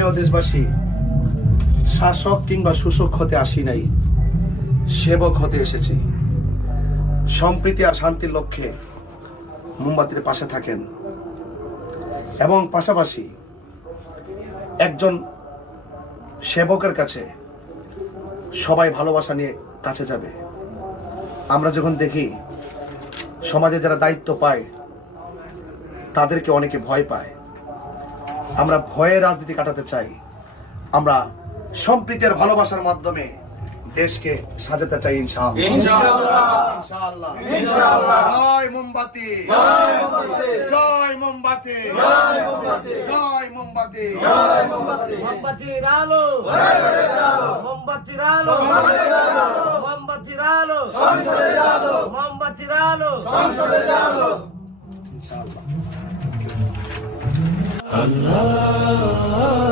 প্রিয় দেশবাসী, শাসক কিংবা শোষক হতে আসি নাই, সেবক হতে এসেছি। সম্প্রীতি আর শান্তির লক্ষ্যে মোমবাতির পাশে থাকেন এবং পাশাপাশি একজন সেবকের কাছে সবাই ভালোবাসা নিয়ে কাছে যাবে। আমরা যখন দেখি সমাজে যারা দায়িত্ব পায় তাদেরকে অনেকে ভয় পায়। আমরা ভয়ের রাজনীতি কাটাতে চাই। আমরা সম্প্রীতির ভালোবাসার মাধ্যমে দেশকে সাজাতে চাই ইনশাআল্লাহ। ইনশাআল্লাহ। ইনশাআল্লাহ। জয় মোমবাতি, জয় মোমবাতি, জয় মোমবাতি, জয় মোমবাতি, জয় মোমবাতি, জয় মোমবাতি। মোমবাতির আলো, ঘরে ঘরে আলো, মোমবাতির আলো, সংসদে আলো, মোমবাতির আলো, সংসদে আলো, মোমবাতির আলো, সংসদে আলো। ইনশাআল্লাহ। Allah